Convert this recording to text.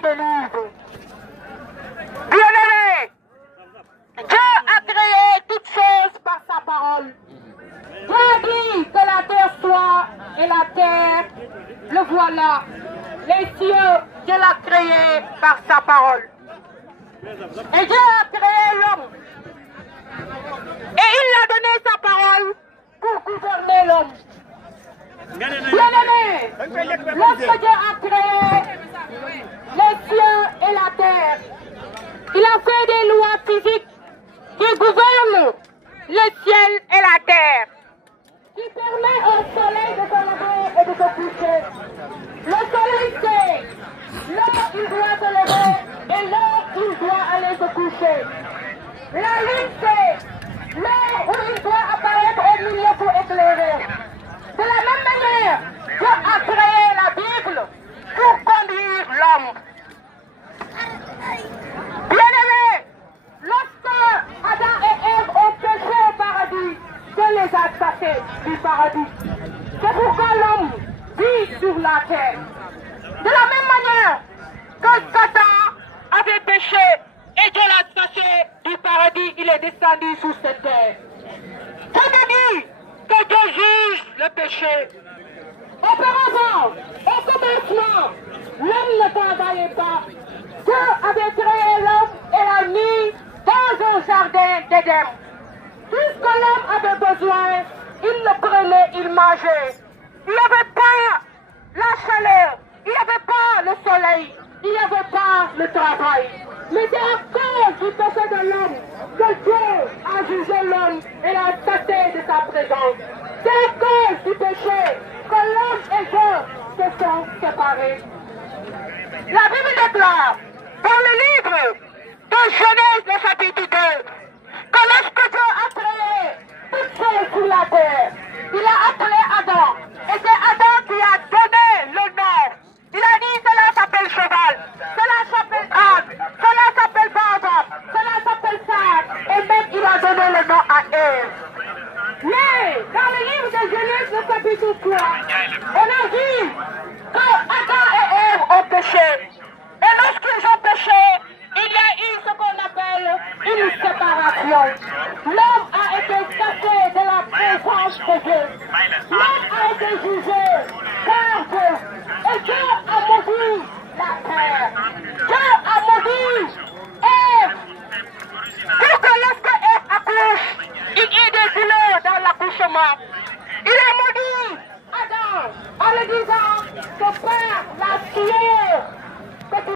qui délivre. Bien-aimé, Dieu a créé toutes choses par sa parole. Dieu a dit que la terre soit, et la terre, le voilà. Les cieux, Dieu l'a créé par sa parole. Et Dieu a créé l'homme. Et il a donné sa parole pour gouverner l'homme. Bien-aimé, lorsque Dieu a créé les cieux et la terre, il a fait des lois physiques qui gouvernent le ciel et la terre, qui permet au soleil de se lever et de se coucher. Le soleil sait l'heure il doit se lever et l'heure il doit aller se coucher. La lune sait l'heure où il doit apparaître au milieu pour éclairer. De la même manière, Dieu a créé la Bible pour conduire l'homme. Bien-aimés, lorsque Adam et Ève ont péché au paradis, Dieu les a chassés du paradis. C'est pourquoi l'homme vit sur la terre. De la même manière que Satan avait péché et Dieu l'a chassé du paradis, il est descendu sur cette terre. Ça veut dire que Dieu juge le péché. Auparavant, au commencement, l'homme ne travaillait pas. Dieu avait créé l'homme et l'a mis dans un jardin d'Éden. Tout ce que l'homme avait besoin, il le prenait, il mangeait. Il n'y avait pas la chaleur, il n'y avait pas le soleil, il n'y avait pas le travail. Mais c'est à cause du péché de l'homme que Dieu a jugé l'homme et l'a chassé de sa présence. C'est à cause du péché que l'homme et Dieu se sont séparés. La Bible déclare dans le livre de Genèse, le chapitre 2, que lorsque Dieu a créé toutes choses sur la terre, il a appelé Adam. Et c'est Adam qui a donné le nom. Il a dit cela s'appelle